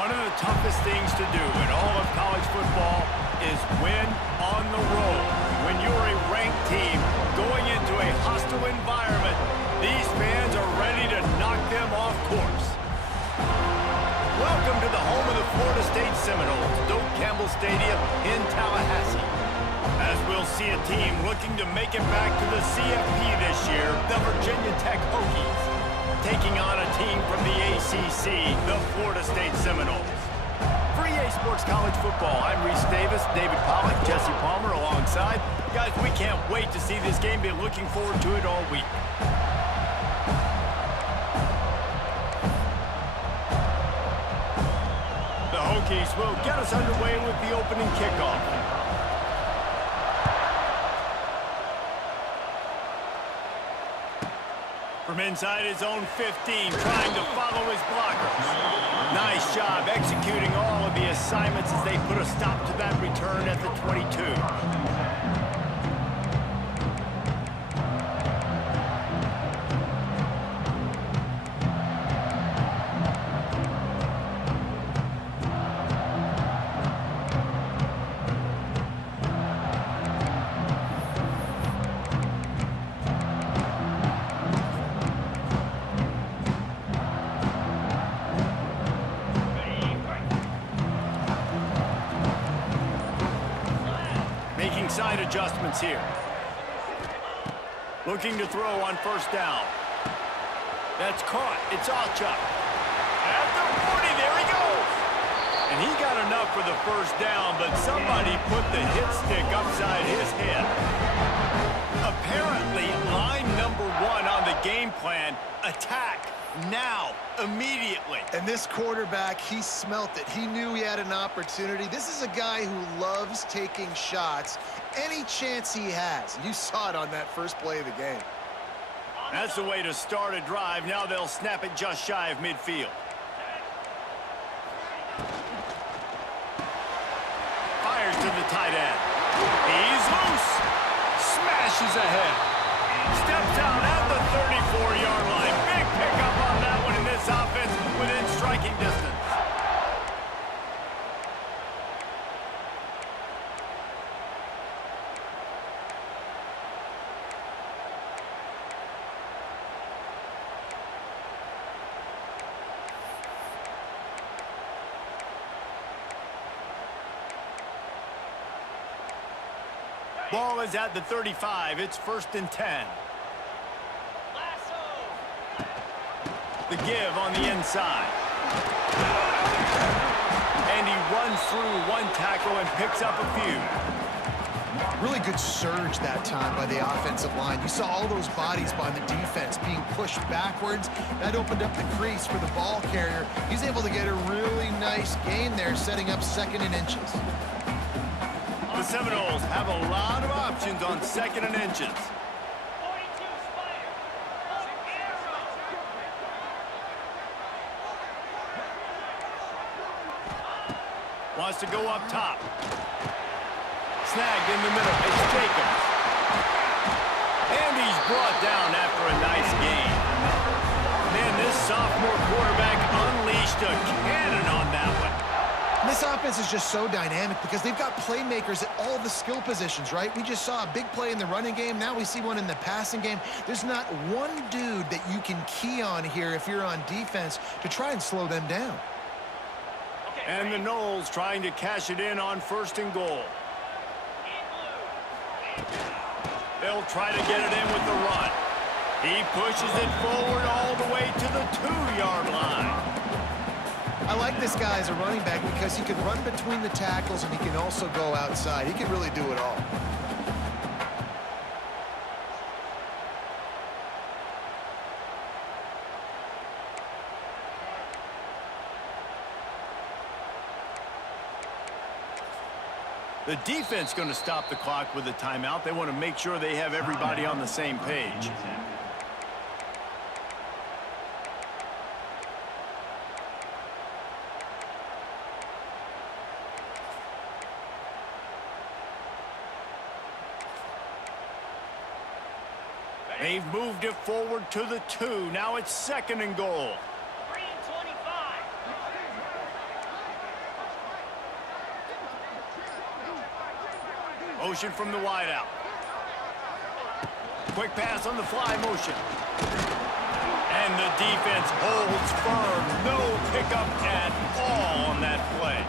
One of the toughest things to do in all of college football is win on the road. When you're a ranked team going into a hostile environment, these fans are ready to knock them off course. Welcome to the home of the Florida State Seminoles, Doak Campbell Stadium in Tallahassee. As we'll see a team looking to make it back to the CFP this year, the Virginia Tech Hokies, taking on a team from the ACC, the Florida State Seminoles. For EA Sports College Football, I'm Reese Davis, David Pollack, Jesse Palmer alongside. Guys, we can't wait to see this game. Been looking forward to it all week. The Hokies will get us underway with the opening kickoff. From inside his own 15, trying to follow his blockers. Nice job executing all of the assignments as they put a stop to that return at the 22. Side adjustments here. Looking to throw on first down. That's caught. It's off chuck. At the 40, there he goes. And he got enough for the first down, but somebody put the hit stick upside his head. Apparently, line number one on the game plan, attack. Now, immediately. And this quarterback, he smelt it. He knew he had an opportunity. This is a guy who loves taking shots any chance he has. You saw it on that first play of the game. That's the way to start a drive. Now they'll snap it just shy of midfield. Fires to the tight end. He's loose. Smashes ahead. Steps out at the 34-yard line. Big pickup on that one in this offense within striking distance. Ball is at the 35. It's 1st and 10. The give on the inside. And he runs through one tackle and picks up a few. Really good surge that time by the offensive line. You saw all those bodies by the defense being pushed backwards. That opened up the crease for the ball carrier. He's able to get a really nice gain there, setting up 2nd and inches. The Seminoles have a lot of options on 2nd and inches. Wants to go up top. Snagged in the middle. It's Jacobs. And he's brought down after a nice gain. Man, this sophomore quarterback unleashed a cannon on that one. This offense is just so dynamic because they've got playmakers at all the skill positions, right? We just saw a big play in the running game. Now we see one in the passing game. There's not one dude that you can key on here if you're on defense to try and slow them down. And the Noles trying to cash it in on 1st and goal. They'll try to get it in with the run. He pushes it forward all the way to the 2-yard line. I like this guy as a running back because he can run between the tackles and he can also go outside. He can really do it all. The defense going to stop the clock with a timeout. They want to make sure they have everybody on the same page. They've moved it forward to the 2. Now it's 2nd and goal. Motion from the wideout. Quick pass on the fly motion. And the defense holds firm. No pickup at all on that play.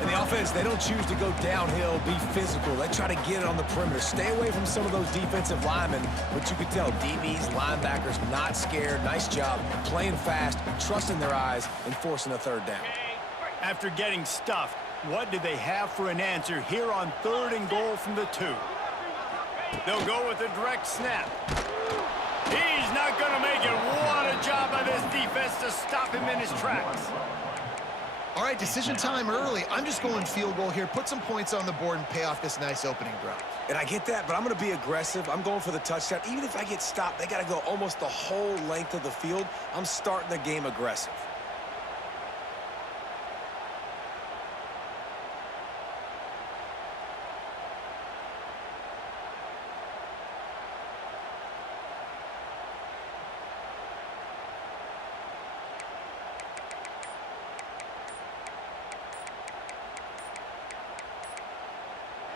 And the offense, they don't choose to go downhill, be physical. They try to get it on the perimeter. Stay away from some of those defensive linemen. But you can tell DBs, linebackers, not scared. Nice job playing fast, trusting their eyes, and forcing a third down. After getting stuffed, what do they have for an answer here on 3rd and goal from the 2? They'll go with a direct snap. He's not going to make it. What a job by this defense to stop him in his tracks. All right, decision time early. I'm just going field goal here. Put some points on the board and pay off this nice opening drive. And I get that, but I'm going to be aggressive. I'm going for the touchdown. Even if I get stopped, they got to go almost the whole length of the field. I'm starting the game aggressive.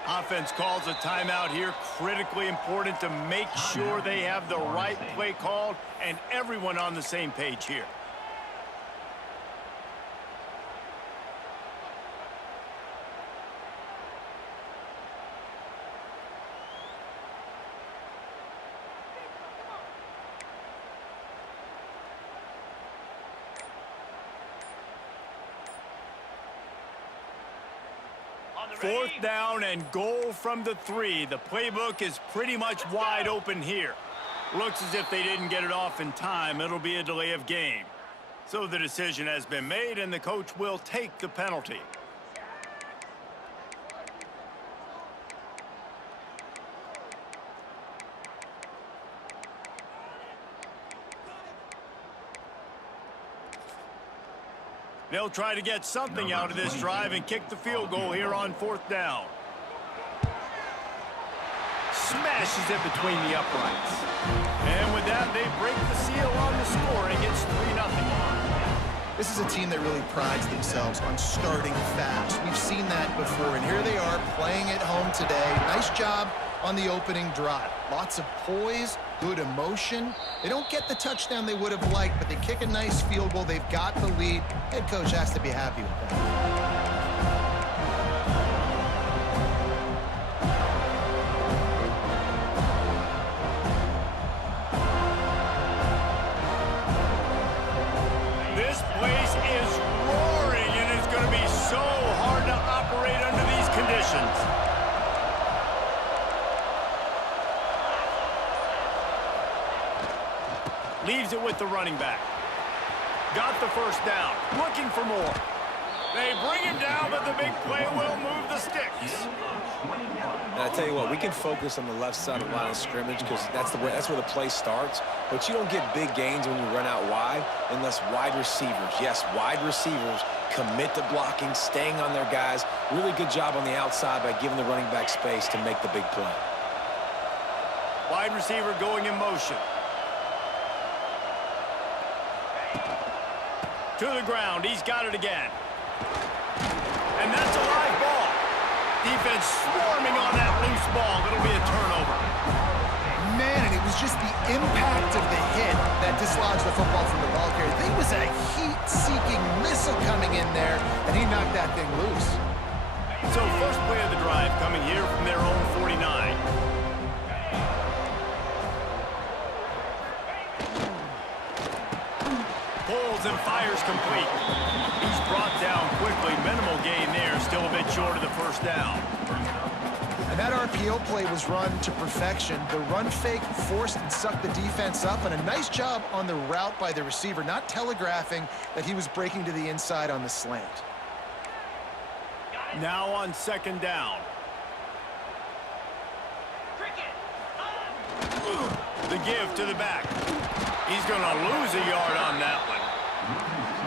Offense calls a timeout here. Critically important to make sure they have the right play called and everyone on the same page here. Fourth down and goal from the 3. The playbook is pretty much wide open here. Looks as if they didn't get it off in time. It'll be a delay of game. So the decision has been made, and the coach will take the penalty. They'll try to get something out of this drive and kick the field goal here on 4th down. Smashes it between the uprights. And with that, they break the seal on the scoring. It's 3-0. This is a team that really prides themselves on starting fast. We've seen that before, and here they are playing at home today. Nice job on the opening drive. Lots of poise, good emotion. They don't get the touchdown they would have liked, but they kick a nice field goal. They've got the lead. Head coach has to be happy with that. This place is roaring, and it's going to be so hard to operate under these conditions. Leaves it with the running back. Got the first down. Looking for more. They bring him down, but the big play will move the sticks. And I tell you what, we can focus on the left side of the line of scrimmage because that's where the play starts. But you don't get big gains when you run out wide unless wide receivers, yes, wide receivers commit to blocking, staying on their guys. Really good job on the outside by giving the running back space to make the big play. Wide receiver going in motion. To the ground. He's got it again. And that's a live ball. Defense swarming on that loose ball. It'll be a turnover. Man, and it was just the impact of the hit that dislodged the football from the ball carrier. There was a heat-seeking missile coming in there, and he knocked that thing loose. So first play of the drive coming here from their own 49. Pulls and fires complete. He's brought down quickly. Minimal gain there. Still a bit short of the first down. And that RPO play was run to perfection. The run fake forced and sucked the defense up, and a nice job on the route by the receiver, not telegraphing that he was breaking to the inside on the slant. Now on second down. The give to the back. He's going to lose a yard on that one.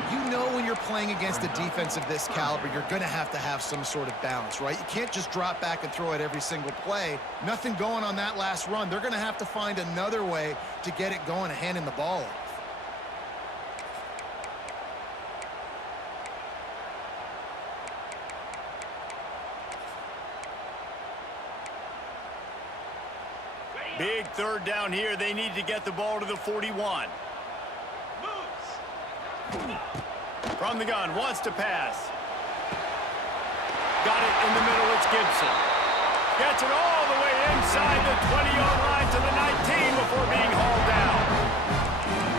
You know when you're playing against a defense of this caliber, you're going to have some sort of balance, right? You can't just drop back and throw it every single play. Nothing going on that last run. They're going to have to find another way to get it going, handing the ball off. Big third down here. They need to get the ball to the 41. From the gun, wants to pass. Got it in the middle, it's Gibson. Gets it all the way inside the 20-yard line to the 19 before being hauled down.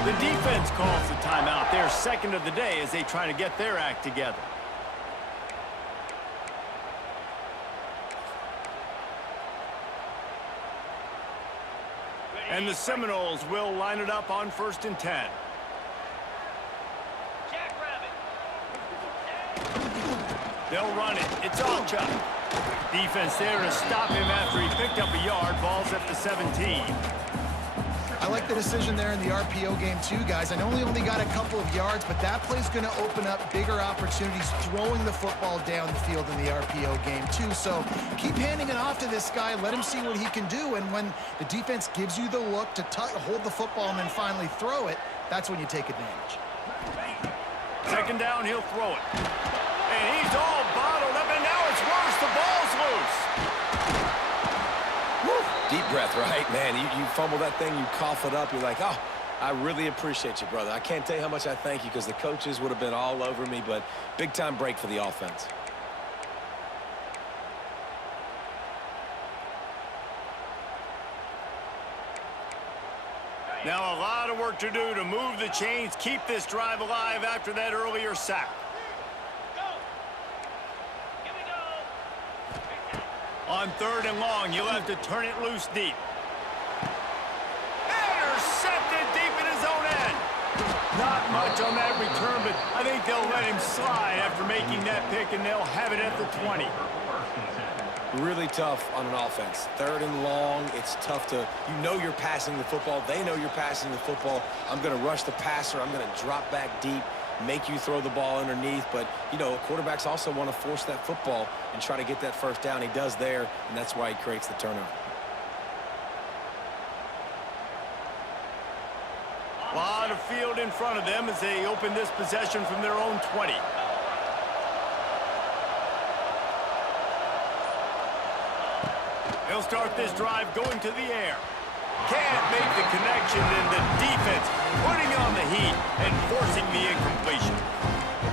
The defense calls the timeout. Their second of the day as they try to get their act together. And the Seminoles will line it up on 1st and 10. They'll run it. It's Chuck. Defense there to stop him after he picked up a yard. Ball's at the 17. I like the decision there in the RPO game too, guys. I know he only got a couple of yards, but that play's going to open up bigger opportunities throwing the football down the field in the RPO game too. So keep handing it off to this guy. Let him see what he can do. And when the defense gives you the look to hold the football and then finally throw it, that's when you take advantage. Second down, he'll throw it. And he's all bottled up, and now it's worse. The ball's loose. Woo. Deep breath, right? Man, you fumble that thing, you cough it up, you're like, oh, I really appreciate you, brother. I can't tell you how much I thank you because the coaches would have been all over me, but big-time break for the offense. Now a lot of work to do to move the chains, keep this drive alive after that earlier sack. On 3rd and long, you'll have to turn it loose deep. Intercepted deep in his own end. Not much on that return, but I think they'll let him slide after making that pick, and they'll have it at the 20. Really tough on an offense. 3rd and long, it's tough to, you're passing the football. They know you're passing the football. I'm going to rush the passer. I'm going to drop back deep, make you throw the ball underneath. But, quarterbacks also want to force that football and try to get that first down. He does there, and that's why he creates the turnover. A lot of field in front of them as they open this possession from their own 20. They'll start this drive going to the air. Can't make the connection, and the defense putting on the heat and forcing the incompletion.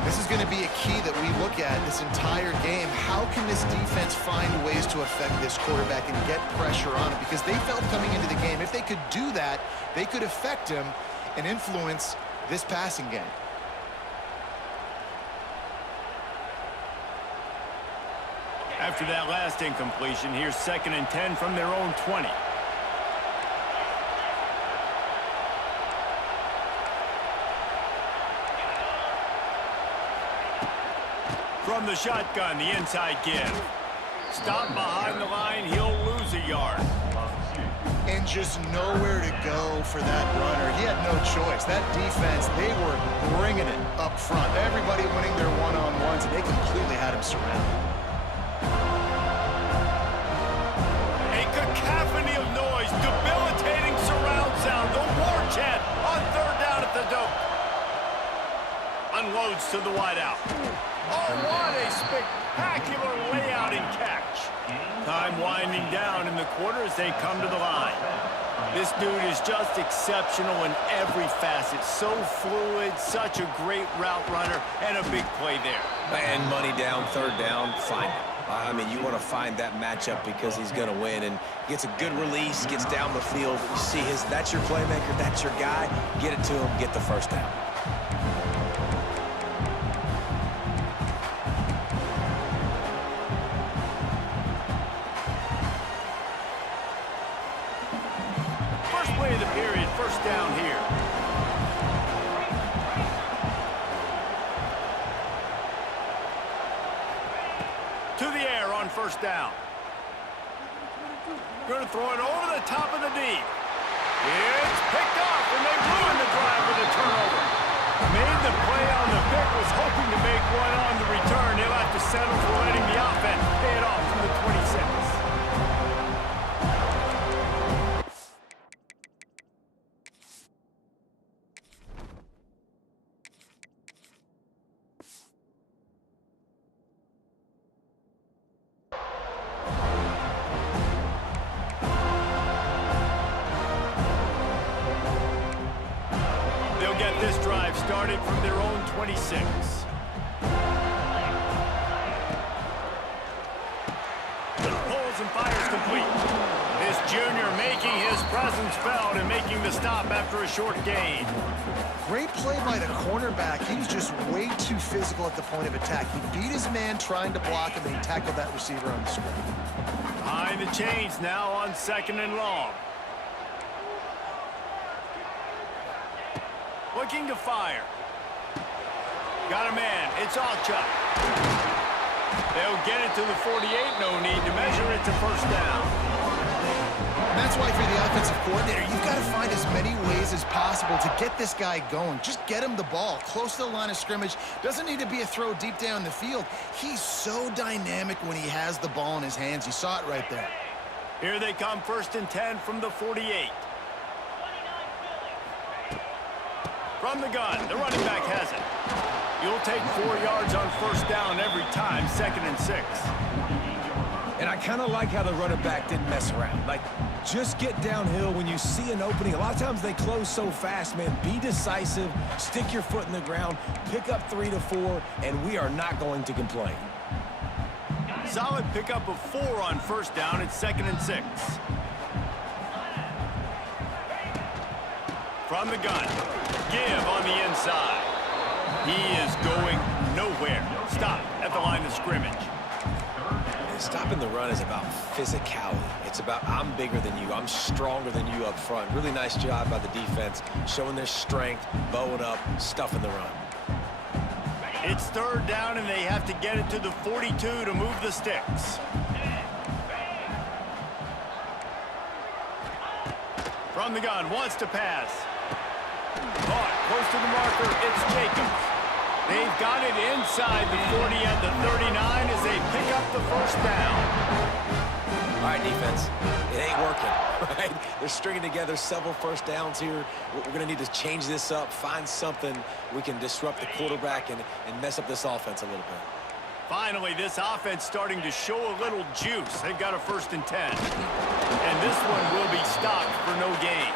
This is going to be a key that we look at this entire game. How can this defense find ways to affect this quarterback and get pressure on him? Because they felt coming into the game, if they could do that, they could affect him and influence this passing game. After that last incompletion, here's 2nd and 10 from their own 20. From the shotgun, the inside give. Stop behind the line, he'll lose a yard. And just nowhere to go for that runner. He had no choice. That defense, they were bringing it up front. Everybody winning their one-on-ones, and they completely had him surrounded. A cacophony of noise, debilitating surround sound, the war chant on 3rd down at the dope. Unloads to the wideout. Oh, what a spectacular layout and catch. Time winding down in the quarter as they come to the line. This dude is just exceptional in every facet. So fluid, such a great route runner, and a big play there. And money down, 3rd down, find him. I mean, you want to find that matchup because he's going to win, and gets a good release, gets down the field. You see that's your playmaker, that's your guy. Get it to him, get the first down. First play of the period, 1st down here. To the air on 1st down. Going to throw it over the top of the deep. It's picked off, and they ruined the drive with a turnover. Made the play on the pick, was hoping to make one on the return. He'll have to settle for letting the offense pay it off from the 26. They'll get this drive started from their own 26. Pulls and fires complete. This junior making his presence felt and making the stop after a short gain. Great play by the cornerback. He was just way too physical at the point of attack. He beat his man trying to block him, and he tackled that receiver on the screen. Behind the chains now on 2nd and long. Looking to fire. Got a man. It's Alchuk. They'll get it to the 48. No need to measure it to first down. And that's why, if you're the offensive coordinator, you've got to find as many ways as possible to get this guy going. Just get him the ball close to the line of scrimmage. Doesn't need to be a throw deep down the field. He's so dynamic when he has the ball in his hands. You saw it right there. Here they come, 1st and 10 from the 48. From the gun, the running back has it. You'll take 4 yards on first down every time, 2nd and 6. And I kind of like how the running back didn't mess around. Like, just get downhill when you see an opening. A lot of times they close so fast, man. Be decisive, stick your foot in the ground, pick up 3 to 4, and we are not going to complain. Solid pickup of 4 on first down. It's 2nd and 6. From the gun, give on the inside. He is going nowhere. Stop at the line of scrimmage. Stopping the run is about physicality. It's about I'm bigger than you. I'm stronger than you up front. Really nice job by the defense, showing their strength, bowing up, stuffing the run. It's 3rd down, and they have to get it to the 42 to move the sticks. From the gun, wants to pass. Caught close to the marker. It's Jacobs. They've got it inside the 40 and the 39 as they pick up the first down. All right, defense, it ain't working, right? They're stringing together several first downs here. We're going to need to change this up, find something we can disrupt the quarterback and mess up this offense a little bit. Finally, this offense starting to show a little juice. They've got a 1st and 10. And this one will be stopped for no gain.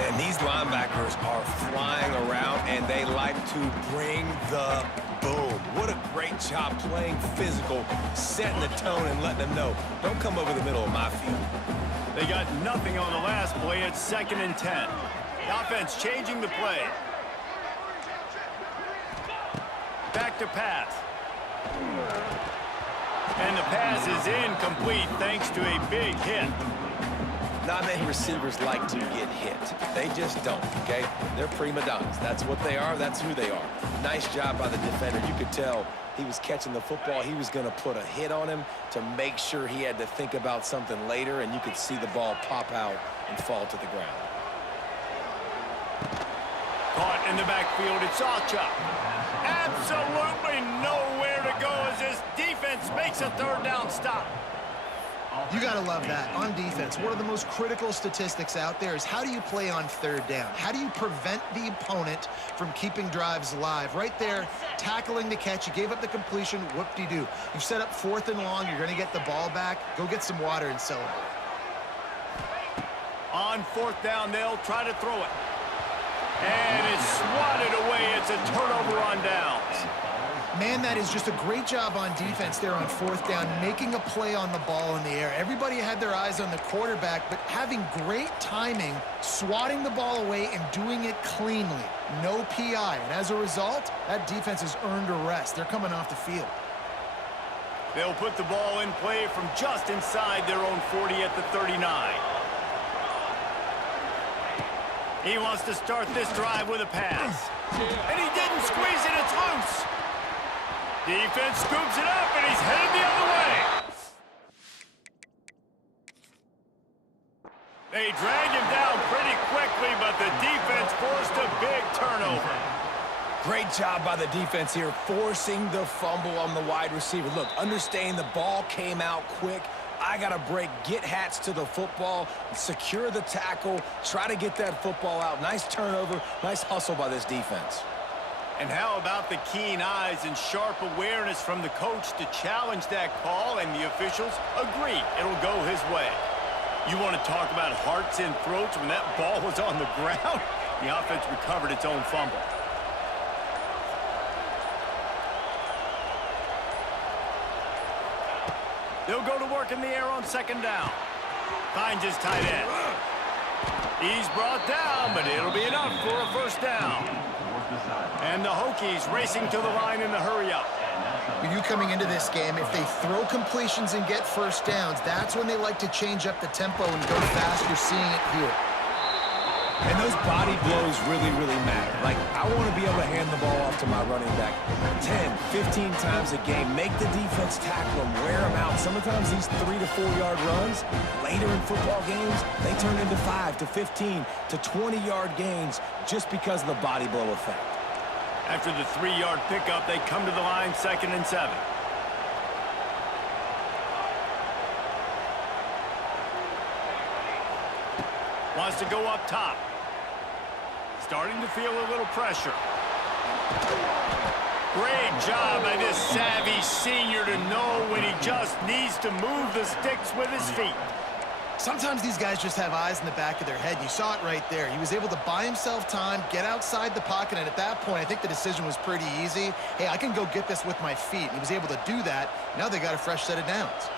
And these linebackers are flying around, and they like to bring the boom. What a great job playing physical, setting the tone and letting them know, don't come over the middle of my field. They got nothing on the last play. It's 2nd and 10. The offense changing the play. Back to pass. And the pass is incomplete thanks to a big hit. Not many receivers like to get hit. They just don't, okay? They're prima donnas. That's what they are. That's who they are. Nice job by the defender. You could tell he was catching the football. He was going to put a hit on him to make sure he had to think about something later, and you could see the ball pop out and fall to the ground. Caught in the backfield. It's Alchuk. Absolutely nowhere to go as this defense makes a 3rd down stop. You got to love that. On defense, one of the most critical statistics out there is how do you play on 3rd down? How do you prevent the opponent from keeping drives alive? Right there, tackling the catch. You gave up the completion. Whoop-de-doo. You've set up 4th and long. You're going to get the ball back. Go get some water and celebrate. On 4th down, they'll try to throw it. And it's swatted away. It's a turnover on downs. Man, that is just a great job on defense there on 4th down, making a play on the ball in the air. Everybody had their eyes on the quarterback, but having great timing, swatting the ball away and doing it cleanly. No PI. And as a result, that defense has earned a rest. They're coming off the field. They'll put the ball in play from just inside their own 40 at the 39. He wants to start this drive with a pass. And he didn't squeeze it. It's loose. Defense scoops it up, and he's headed the other way. They drag him down pretty quickly, but the defense forced a big turnover. Great job by the defense here, forcing the fumble on the wide receiver. Look, understand the ball came out quick. I got to break, get Hats to the football, secure the tackle, try to get that football out. Nice turnover, nice hustle by this defense. And how about the keen eyes and sharp awareness from the coach to challenge that call, and the officials agree it'll go his way. You want to talk about hearts and throats when that ball was on the ground? The offense recovered its own fumble. They'll go to work in the air on second down. Finds his tight end. He's brought down, but it'll be enough for a first down. And the Hokies racing to the line in the hurry-up. With you coming into this game, if they throw completions and get first downs, that's when they like to change up the tempo and go fast. You're seeing it here. And those body blows really, really matter. Like, I want to be able to hand the ball off to my running back 10, 15 times a game. Make the defense tackle them, wear them out. Sometimes these 3 to 4 yard runs, later in football games, they turn into 5 to 15 to 20 yard gains just because of the body blow effect. After the 3-yard pickup, they come to the line 2nd and 7. Wants to go up top. Starting to feel a little pressure. Great job by this savvy senior to know when he just needs to move the sticks with his feet. Sometimes these guys just have eyes in the back of their head. You saw it right there. He was able to buy himself time, get outside the pocket, and at that point, I think the decision was pretty easy. Hey, I can go get this with my feet. And he was able to do that. Now they got a fresh set of downs.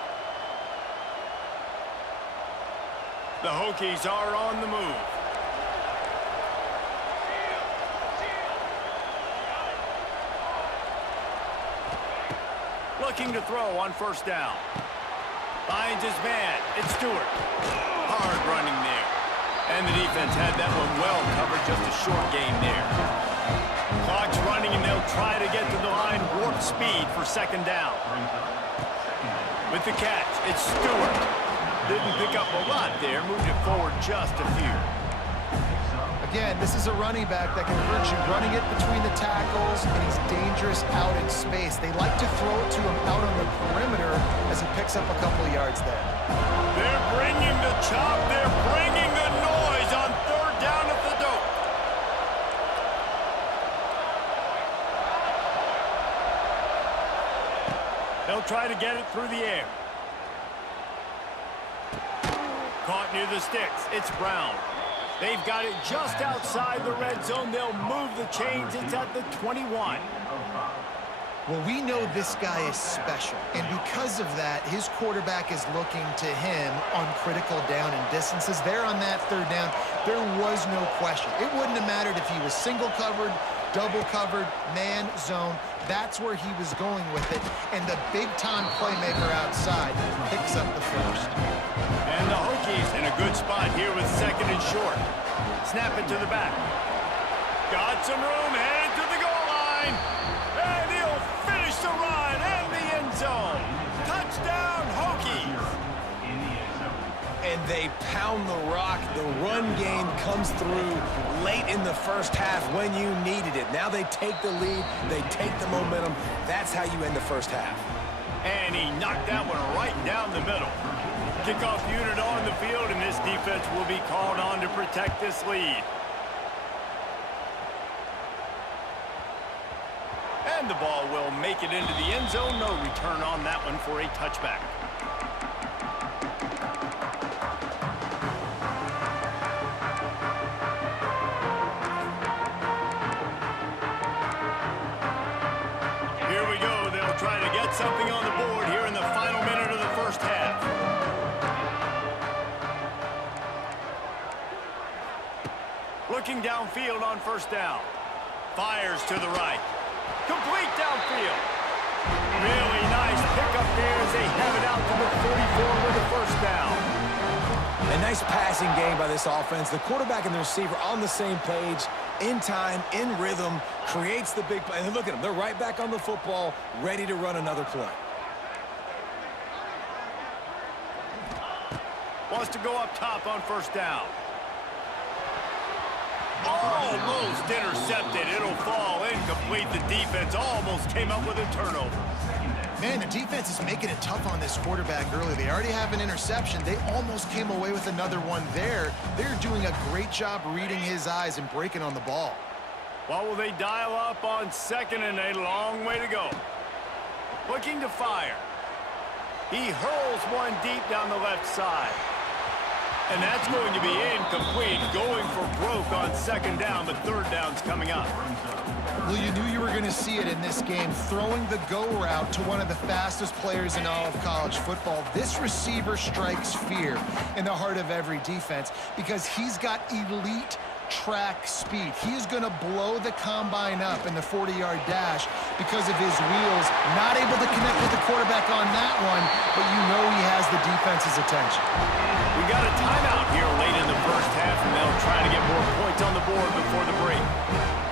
The Hokies are on the move. Looking to throw on first down. Finds his man. It's Stewart. Hard running there. And the defense had that one well covered. Just a short gain there. Clock's running, and they'll try to get to the line. Warp speed for second down. With the catch, it's Stewart. Didn't pick up a lot there. Moved it forward just a few. Again, this is a running back that can hurt you. Running it between the tackles, and he's dangerous out in space. They like to throw it to him out on the perimeter as he picks up a couple of yards there. They're bringing the chop. They're bringing the noise on third down at the dope. They'll try to get it through the air. Caught near the sticks. It's Brown. They've got it just outside the red zone. They'll move the chains. It's at the 21. Well, we know this guy is special, and because of that, his quarterback is looking to him on critical down and distances. There on that third down, there was no question. It wouldn't have mattered if he was single covered, double covered, man, zone. That's where he was going with it, and the big-time playmaker outside picks up the first. And the Hokies in a good spot here with second and short. Snap it to the back. Got some room, headed to the goal line. And he'll finish the run and the end zone. Touchdown, Hokies. And they pound the rock. The run game comes through late in the first half when you needed it. Now they take the lead. They take the momentum. That's how you end the first half. And he knocked that one right down the middle. Kickoff unit on the field, and this defense will be called on to protect this lead. And the ball will make it into the end zone. No return on that one for a touchback. Here we go. They'll try to get something on the board here in the final minute of the first half. Looking downfield on first down. Fires to the right. Complete downfield. Really nice pickup there as they have it out to the 44 with the first down. A nice passing game by this offense. The quarterback and the receiver on the same page, in time, in rhythm, creates the big play. And look at them. They're right back on the football, ready to run another play. Wants to go up top on first down. Almost intercepted. It'll fall incomplete. The defense almost came up with a turnover. Man, the defense is making it tough on this quarterback early. They already have an interception. They almost came away with another one there. They're doing a great job reading his eyes and breaking on the ball. What will they dial up on second and a long way to go? Looking to fire. He hurls one deep down the left side. And that's going to be incomplete, going for broke on second down, but third down's coming up. Well, you knew you were going to see it in this game, throwing the go route to one of the fastest players in all of college football. This receiver strikes fear in the heart of every defense because he's got elite track speed. He is going to blow the combine up in the 40-yard dash because of his wheels. Not able to connect with the quarterback on that one, but you know he has the defense's attention. We got a timeout here late in the first half, and they'll try to get more points on the board before the break.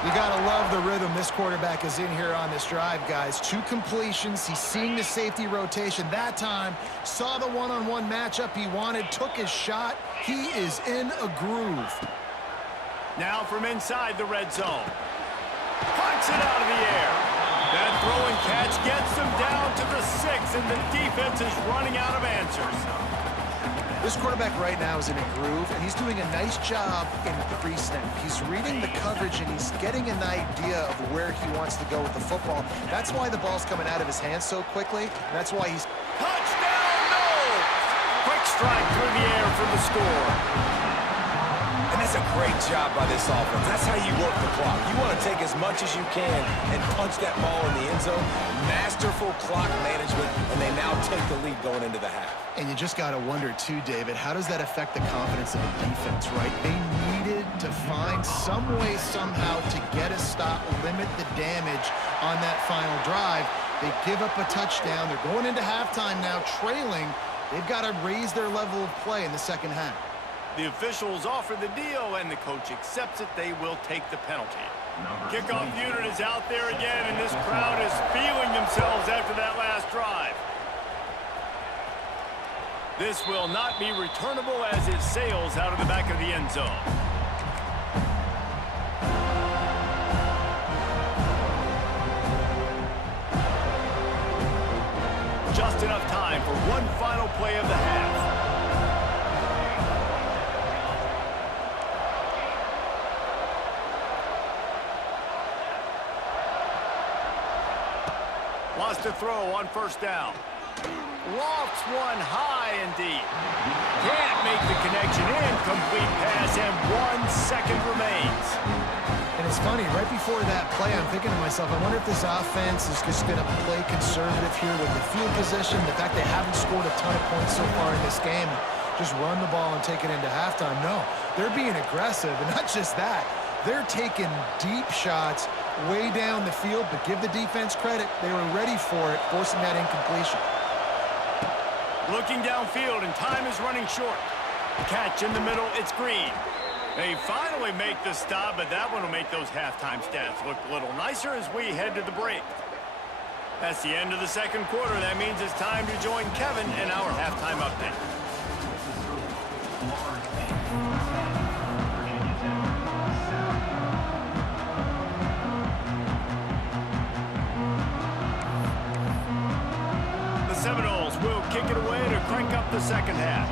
You got to love the rhythm this quarterback is in here on this drive, guys. 2 completions. He's seeing the safety rotation that time. Saw the one-on-one matchup he wanted. Took his shot. He is in a groove. Now from inside the red zone. Punts it out of the air. That throw and catch gets them down to the 6, and the defense is running out of answers. This quarterback right now is in a groove, and he's doing a nice job in pre-snap. He's reading the coverage, and he's getting an idea of where he wants to go with the football. That's why the ball's coming out of his hands so quickly. And that's why he's... Touchdown, no! Quick strike through the air for the score. And that's a great job by this offense. That's how you work the clock. You want to take as much as you can and punch that ball in the end zone. Masterful clock management, and they now take the lead going into the half. And you just got to wonder, too, David, how does that affect the confidence of the defense, right? They needed to find some way, somehow, to get a stop, limit the damage on that final drive. They give up a touchdown. They're going into halftime now, trailing. They've got to raise their level of play in the second half. The officials offer the deal, and the coach accepts it. They will take the penalty. Kickoff unit is out there again, and this crowd is feeling themselves after that last drive. This will not be returnable as it sails out of the back of the end zone. Just enough time for one final play of the half. Lost a throw on first down. Lofts one high and deep. Can't make the connection. Incomplete pass, and 1 second remains. And it's funny, right before that play, I'm thinking to myself, I wonder if this offense is just going to play conservative here with the field position, the fact they haven't scored a ton of points so far in this game, just run the ball and take it into halftime. No, they're being aggressive, and not just that. They're taking deep shots way down the field, but give the defense credit. They were ready for it, forcing that incompletion. Looking downfield, and time is running short. Catch in the middle, it's Green. They finally make the stop, but that one will make those halftime stats look a little nicer as we head to the break. That's the end of the second quarter. That means it's time to join Kevin in our halftime update. Seminoles will kick it away to crank up the second half.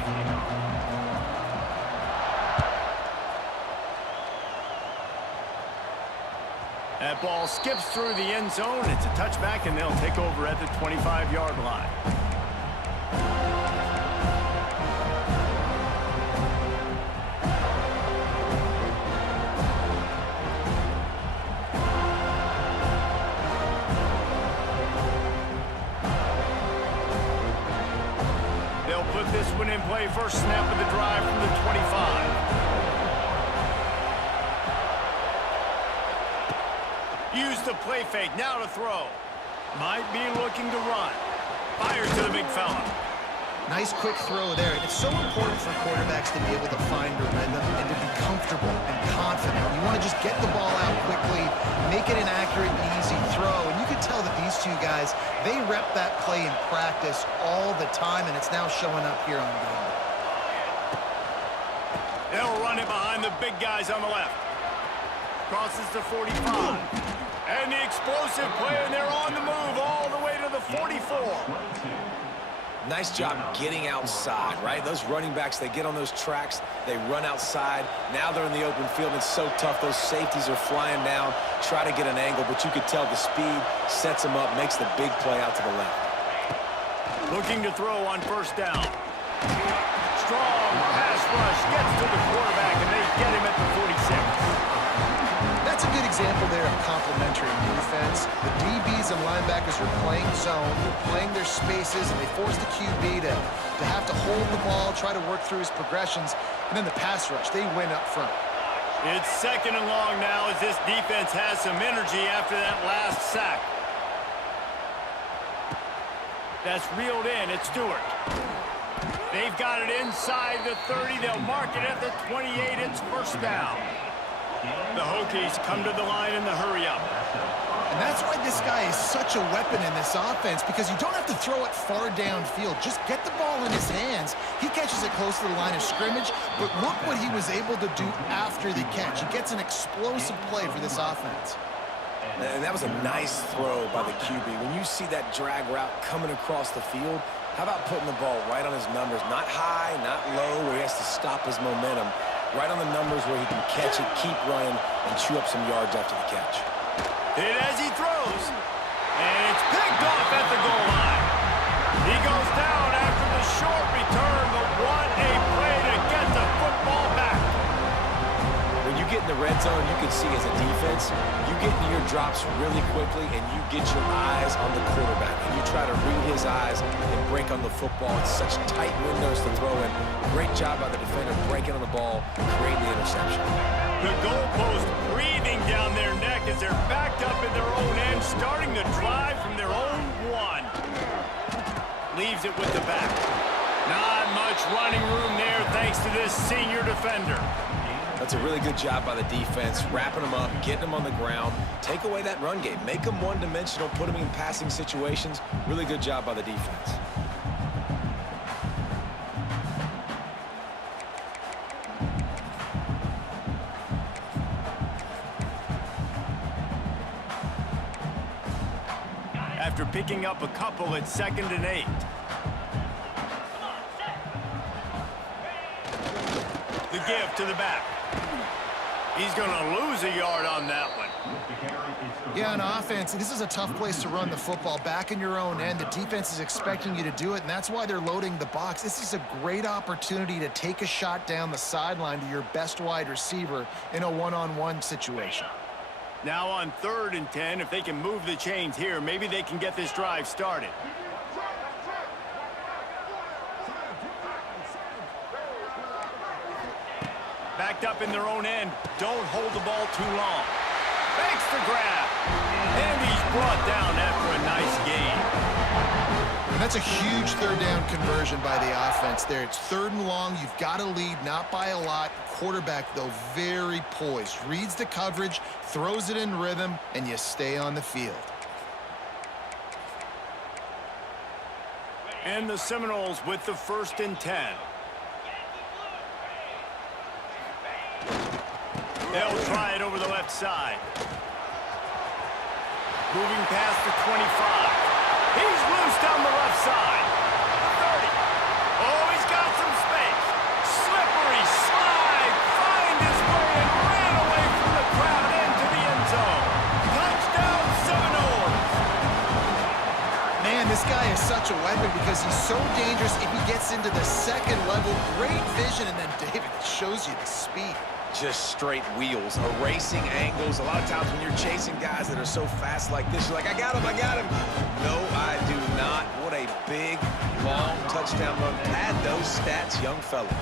That ball skips through the end zone. It's a touchback, and they'll take over at the 25-yard line. Put this one in play. First snap of the drive from the 25. Use the play fake. Now to throw. Might be looking to run. Fires to the big fella. Nice quick throw there. And it's so important for quarterbacks to be able to find a rhythm and to be comfortable and confident. You want to just get the ball out quickly, make it an accurate and easy throw. And you can tell that these two guys, they rep that play in practice all the time, and it's now showing up here on game day. They'll run it behind the big guys on the left. Crosses the 45. And the explosive play, and they're on the move all the way to the 44. Nice job getting outside, right? Those running backs, they get on those tracks, they run outside. Now they're in the open field. It's so tough. Those safeties are flying down, try to get an angle, but you could tell the speed sets them up, makes the big play out to the left. Looking to throw on first down. Strong pass rush gets to the quarterback, and they get him at the 46. That's a good example there of complementary defense. The DBs and linebackers are playing zone, they're playing their spaces, and they force the QB to have to hold the ball, try to work through his progressions, and then the pass rush, they win up front. It's 2nd and long now as this defense has some energy after that last sack. That's reeled in. It's Stewart. They've got it inside the 30. They'll mark it at the 28. It's 1st down. The Hokies come to the line in the hurry-up. And that's why this guy is such a weapon in this offense, because you don't have to throw it far downfield. Just get the ball in his hands. He catches it close to the line of scrimmage, but look what he was able to do after the catch. He gets an explosive play for this offense. And that was a nice throw by the QB. When you see that drag route coming across the field, how about putting the ball right on his numbers? Not high, not low, where he has to stop his momentum. Right on the numbers where he can catch it, keep running, and chew up some yards after the catch. Hit as he throws. And it's picked off at the goal line. He goes down after the short return, but what a play to get the football back. When you get in the red zone, you can see as a defense, you get into your drops really quickly, and you get your eyes on the quarterback. And you try to read his eyes and break on the football. It's such tight windows to throw in. Great job by the defender breaking on the ball, creating the interception. The goalpost breathing down their neck as they're backed up in their own end, starting the drive from their own 1. Leaves it with the back. Not much running room there thanks to this senior defender. That's a really good job by the defense, wrapping them up, getting them on the ground. Take away that run game. Make them one-dimensional, put them in passing situations. Really good job by the defense. After picking up a couple, it's 2nd and 8. The give to the back. He's going to lose a yard on that one. Yeah, on offense, this is a tough place to run the football. Back in your own end, the defense is expecting you to do it, and that's why they're loading the box. This is a great opportunity to take a shot down the sideline to your best wide receiver in a one-on-one situation. Now on 3rd and 10, if they can move the chains here, maybe they can get this drive started. Backed up in their own end. Don't hold the ball too long. Makes the grab. And he's brought down after a nice gain. And that's a huge 3rd down conversion by the offense there. It's 3rd and long. You've got to lead, not by a lot. Quarterback, though, very poised. Reads the coverage, throws it in rhythm, and you stay on the field. And the Seminoles with the 1st and 10. They'll try it over the left side. Moving past the 25. He's loose down the left side. 30. Oh, he's got some space. Slippery slide. Find his way and ran away from the crowd into the end zone. Touchdown, Seminoles. Man, this guy is such a weapon because he's so dangerous if he gets into the 2nd level. Great vision, and then David shows you the speed. Just straight wheels, erasing angles. A lot of times when you're chasing guys that are so fast like this, you're like, I got him, I got him. No, I do not. What a big, long touchdown run. Pad those stats, young fella.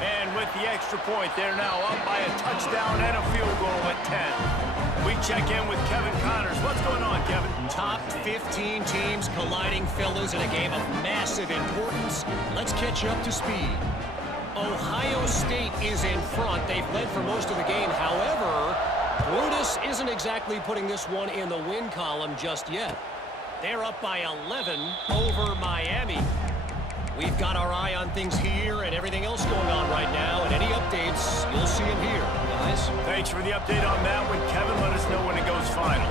And with the extra point, they're now up by a touchdown and a field goal at 10. We check in with Kevin Connors. What's going on, Kevin? Top 15 teams colliding, fellas, in a game of massive importance. Let's catch you up to speed. Ohio State is in front. They've led for most of the game. However, Brutus isn't exactly putting this one in the win column just yet. They're up by 11 over Miami. We've got our eye on things here and everything else going on right now, and any updates, you'll see them here, guys. Thanks for the update on that one, Kevin. Let us know when it goes final.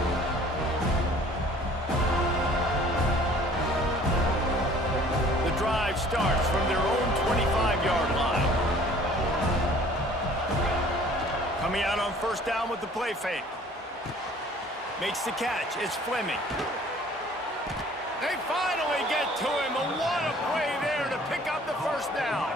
The drive starts from their own 25-yard line. Coming out on 1st down with the play fake. Makes the catch. It's Fleming. They finally get to him. What a play there to pick up the 1st down.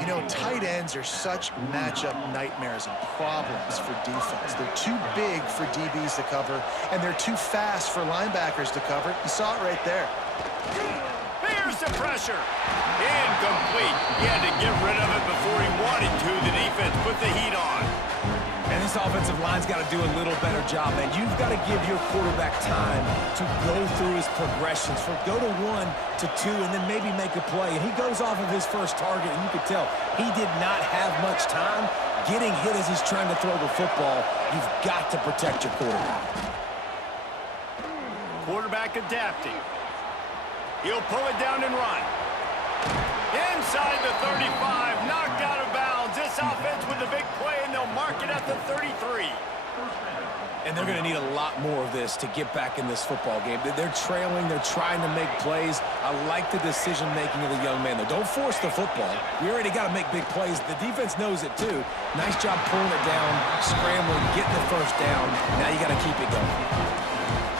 You know, tight ends are such matchup nightmares and problems for defense. They're too big for DBs to cover, and they're too fast for linebackers to cover. You saw it right there. Here's the pressure. Incomplete. He had to get rid of it before he wanted to. The defense put the heat on. And this offensive line's got to do a little better job, man. You've got to give your quarterback time to go through his progressions. Go to 1 to 2 and then maybe make a play. And he goes off of his first target, and you could tell he did not have much time getting hit as he's trying to throw the football. You've got to protect your quarterback. Quarterback adapting. He'll pull it down and run. Inside the 35, knocked out of bounds. This offense with a big play, and they'll mark it at the 33. And they're going to need a lot more of this to get back in this football game. They're trailing. They're trying to make plays. I like the decision-making of the young man, though. Don't force the football. We already got to make big plays. The defense knows it, too. Nice job pulling it down, scrambling, getting the first down. Now you got to keep it going.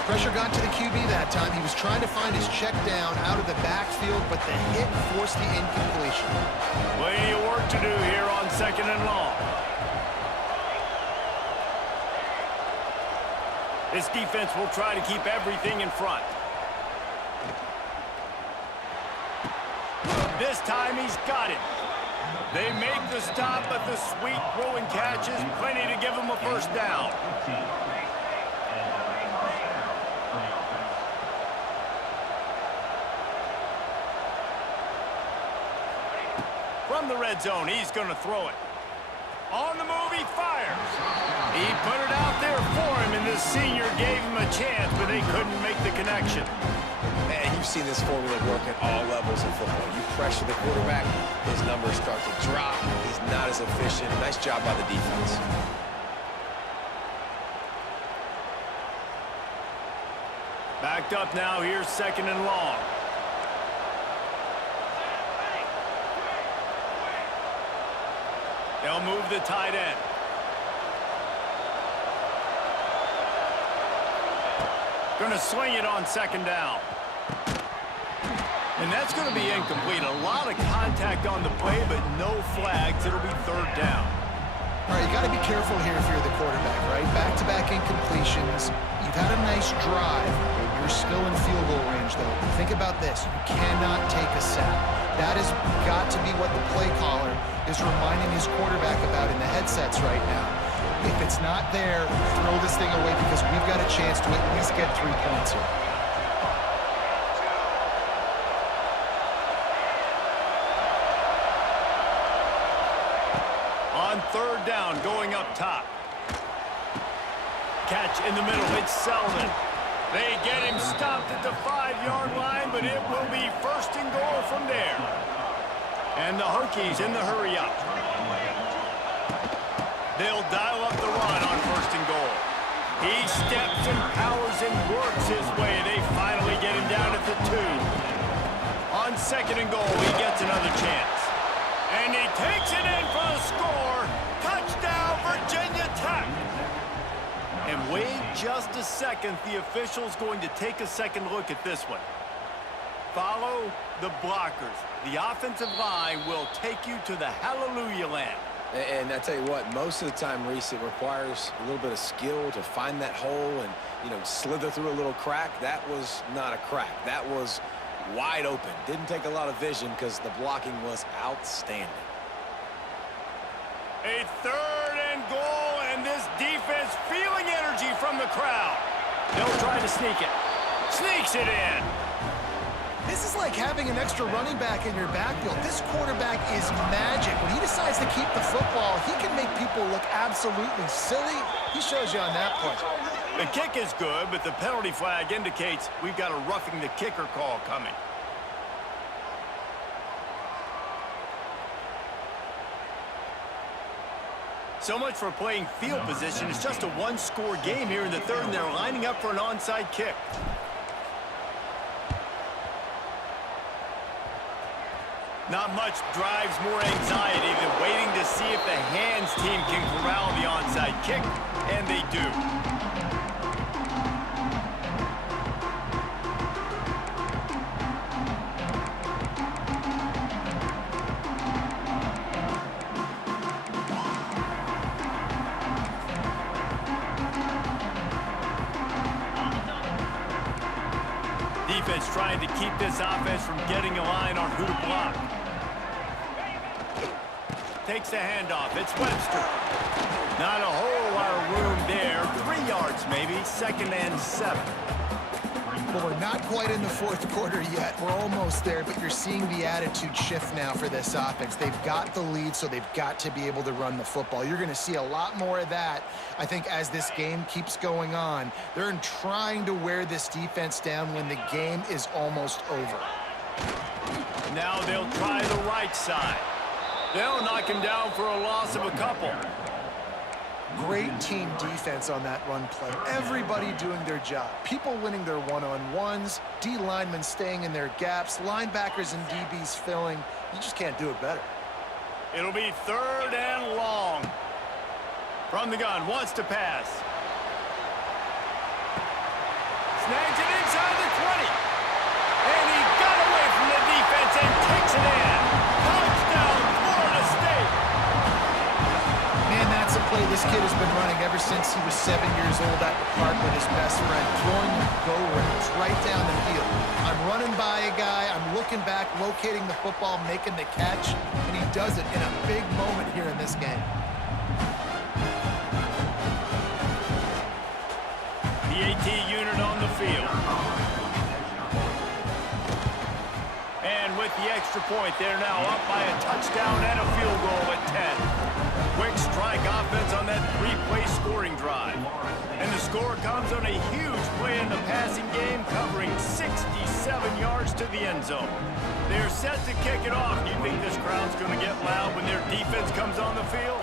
Pressure got to the QB that time. He was trying to find his check down out of the backfield, but the hit forced the incompletion. Plenty of work to do here on 2nd and long. This defense will try to keep everything in front. This time he's got it. They make the stop, but the sweet throw and catch is plenty to give him a first down. From the red zone, he's going to throw it. On the move, he fires. He put it out there for him, and the senior gave him a chance, but they couldn't make the connection. Man, you've seen this formula work at all levels of football. You pressure the quarterback, his numbers start to drop. He's not as efficient. Nice job by the defense. Backed up now. Here's 2nd and long. They'll move the tight end. Going to swing it on 2nd down. And that's going to be incomplete. A lot of contact on the play, but no flags. It'll be 3rd down. All right, you got to be careful here if you're the quarterback, right? Back-to-back incompletions. You've had a nice drive. You're still in field goal range, though. Think about this. You cannot take a sack. That has got to be what the play caller is reminding his quarterback about in the headsets right now. If it's not there, throw this thing away because we've got a chance to at least get 3 points here. On 3rd down, going up top. Catch in the middle. It's Selden. They get him stopped at the 5-yard line, but it will be 1st and goal from there. And the Hokies in the hurry up. They'll dial up the run on 1st and goal. He steps and powers and works his way. They finally get him down at the 2. On 2nd and goal, he gets another chance. And he takes it in for the score. Touchdown, Virginia Tech. And wait just a second. The official's going to take a second look at this one. Follow the blockers. The offensive line will take you to the hallelujah land. And I tell you what, most of the time, Reese, it requires a little bit of skill to find that hole and, you know, slither through a little crack. That was not a crack. That was wide open. Didn't take a lot of vision because the blocking was outstanding. A 3rd and goal, and this defense feeling energy from the crowd. They'll try to sneak it. Sneaks it in. This is like having an extra running back in your backfield. This quarterback is magic. When he decides to keep the football, he can make people look absolutely silly. He shows you on that play. The kick is good, but the penalty flag indicates we've got a roughing the kicker call coming. So much for playing field position. It's just a 1-score game here in the 3rd, and they're lining up for an onside kick. Not much drives more anxiety than waiting to see if the hands team can corral the onside kick, and they do. defense trying to keep this offense from getting a line on who to block. Takes the handoff. It's Webster. Not a whole lot of room there. 3 yards maybe. 2nd and 7. Well, we're not quite in the fourth quarter yet. We're almost there, but you're seeing the attitude shift now for this offense. They've got the lead, so they've got to be able to run the football. You're going to see a lot more of that, I think, as this game keeps going on. They're trying to wear this defense down when the game is almost over. Now they'll try the right side. They'll knock him down for a loss of a couple. Great team defense on that run play. Everybody doing their job. People winning their one-on-ones, D linemen staying in their gaps, linebackers and DBs filling. You just can't do it better. It'll be 3rd and long. From the gun, wants to pass. Snags it inside the 20. And he got away from the defense and takes it in. Touchdown, Florida State. Man, that's a play this kid has been running ever since he was 7 years old at the park with his best friend, throwing go routes right down the field. I'm running by a guy, I'm looking back, locating the football, making the catch, and he does it in a big moment here in this game. The AT unit on the field. And with the extra point, they're now up by a touchdown and a field goal at 10. Quick strike offense on that 3-play scoring drive. And the score comes on a huge play in the passing game, covering 67 yards to the end zone. They're set to kick it off. Do you think this crowd's going to get loud when their defense comes on the field?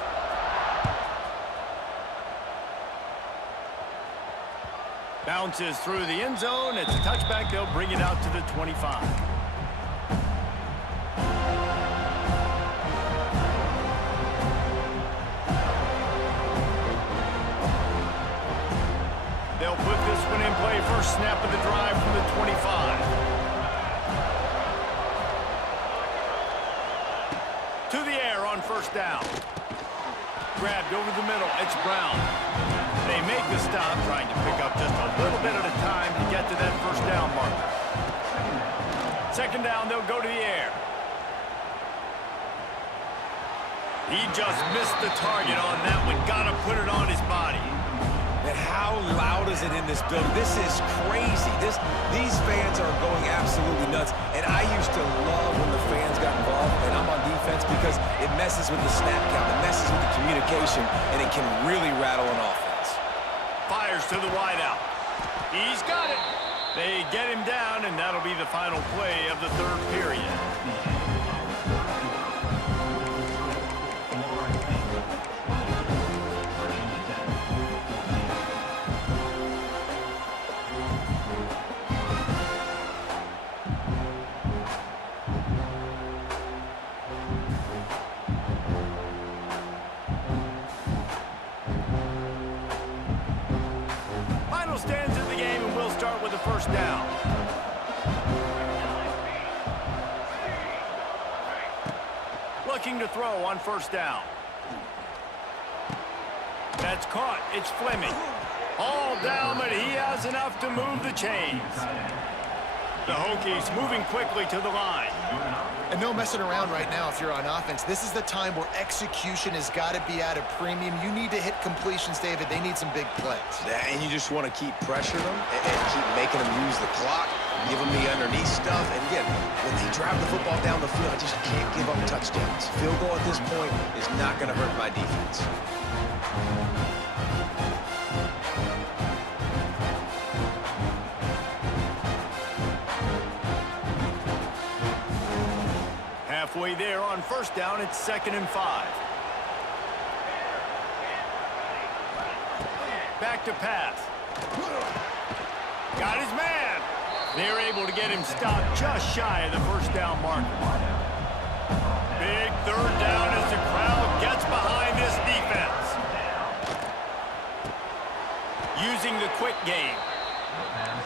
Bounces through the end zone. It's a touchback. They'll bring it out to the 25. They'll put this one in play. First snap of the drive from the 25. To the air on first down. Grabbed over the middle. It's Brown. They make the stop, trying to pick up just a little bit at a time to get to that first down marker. 2nd down, they'll go to the air. He just missed the target on that one. Got to put it on his body. And how loud is it in this building? This is crazy. These fans are going absolutely nuts. And I used to love when the fans got involved, and I'm on defense, because it messes with the snap count, it messes with the communication, and it can really rattle an offense. Fires to the wideout. He's got it. They get him down, and that'll be the final play of the 3rd period. Stands in the game, and we'll start with the first down. Looking to throw on first down. That's caught. It's Fleming. All down, but he has enough to move the chains. The Hokies moving quickly to the line. And no messing around right now if you're on offense. This is the time where execution has got to be at a premium. You need to hit completions, David. They need some big plays. Yeah, and you just want to keep pressuring them and keep making them use the clock, give them the underneath stuff. And again, when they drive the football down the field, I just can't give up touchdowns. Field goal at this point is not going to hurt my defense. Halfway there on first down, it's 2nd and 5. Back to pass. Got his man. They're able to get him stopped just shy of the first down marker. Big 3rd down as the crowd gets behind this defense. Using the quick game.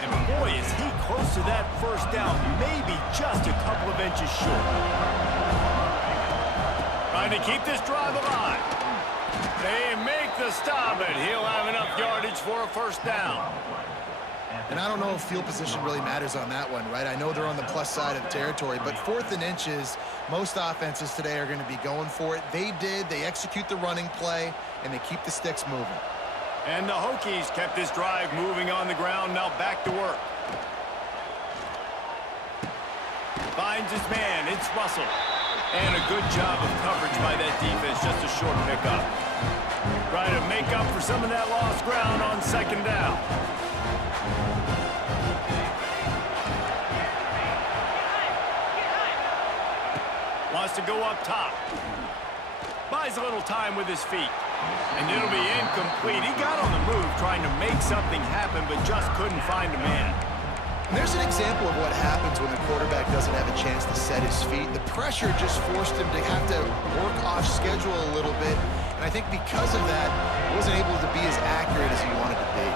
And boy, is he close to that first down, maybe just a couple of inches short. Trying to keep this drive alive. They make the stop, and he'll have enough yardage for a first down. And I don't know if field position really matters on that one, right? I know they're on the plus side of the territory, but 4th and inches, most offenses today are going to be going for it. They did. They execute the running play, and they keep the sticks moving. And the Hokies kept this drive moving on the ground. Now back to work. Finds his man. It's Russell. And a good job of coverage by that defense. Just a short pickup. Trying to make up for some of that lost ground on 2nd down. Wants to go up top. Buys a little time with his feet. And it'll be incomplete. He got on the move trying to make something happen, but just couldn't find a man. And there's an example of what happens when the quarterback doesn't have a chance to set his feet. The pressure just forced him to have to work off schedule a little bit. And I think because of that, he wasn't able to be as accurate as he wanted to be.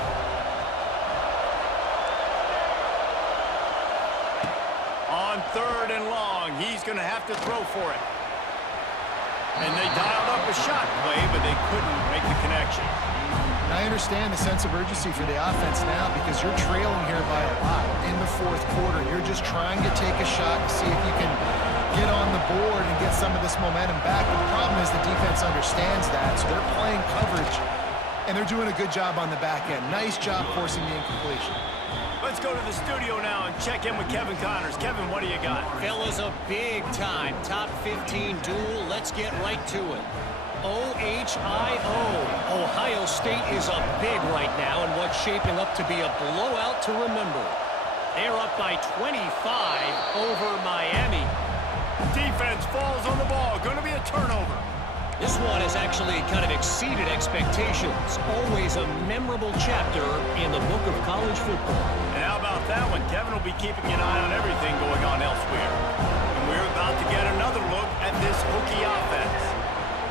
On 3rd and long, he's going to have to throw for it. And they dialed up a shot play, but they couldn't make the connection. And I understand the sense of urgency for the offense now because you're trailing here by a lot in the 4th quarter. You're just trying to take a shot to see if you can get on the board and get some of this momentum back. But the problem is the defense understands that, so they're playing coverage, and they're doing a good job on the back end. Nice job forcing the incompletion. Let's go to the studio now and check in with Kevin Connors. Kevin, what do you got? Fellas, a big-time top 15 duel. Let's get right to it. OHIO. Ohio State is up big right now in what's shaping up to be a blowout to remember. They're up by 25 over Miami. Defense falls on the ball. Going to be a turnover. This one has actually kind of exceeded expectations. Always a memorable chapter in the book of college football. And how about that one? Kevin will be keeping an eye on everything going on elsewhere. And we're about to get another look at this Hokie offense.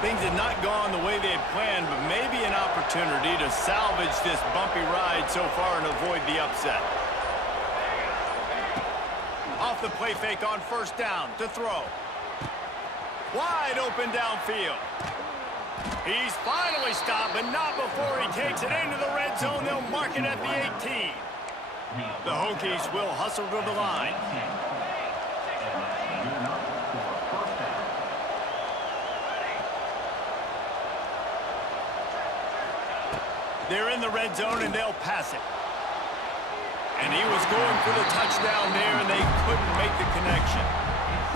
Things had not gone the way they had planned, but maybe an opportunity to salvage this bumpy ride so far and avoid the upset. Off the play fake on 1st down to throw. Wide open downfield. He's finally stopped, but not before he takes it into the red zone. They'll mark it at the 18. The Hokies will hustle to the line. They're in the red zone, and they'll pass it. And he was going for the touchdown there, and they couldn't make the connection.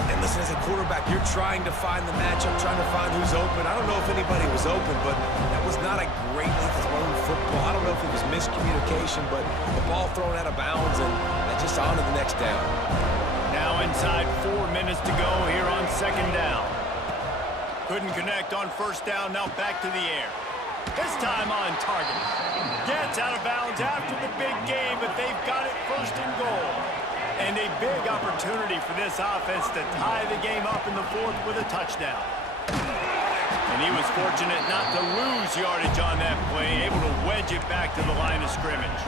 And listen, as a quarterback, you're trying to find the matchup, trying to find who's open. I don't know if anybody was open, but that was not a greatly thrown football. I don't know if it was miscommunication, but the ball thrown out of bounds, and just on to the next down. Now inside 4 minutes to go here on 2nd down. Couldn't connect on 1st down, now back to the air. This time on target. Gets out of bounds after the big game, but they've got it 1st and goal. And a big opportunity for this offense to tie the game up in the 4th with a touchdown. And he was fortunate not to lose yardage on that play, able to wedge it back to the line of scrimmage.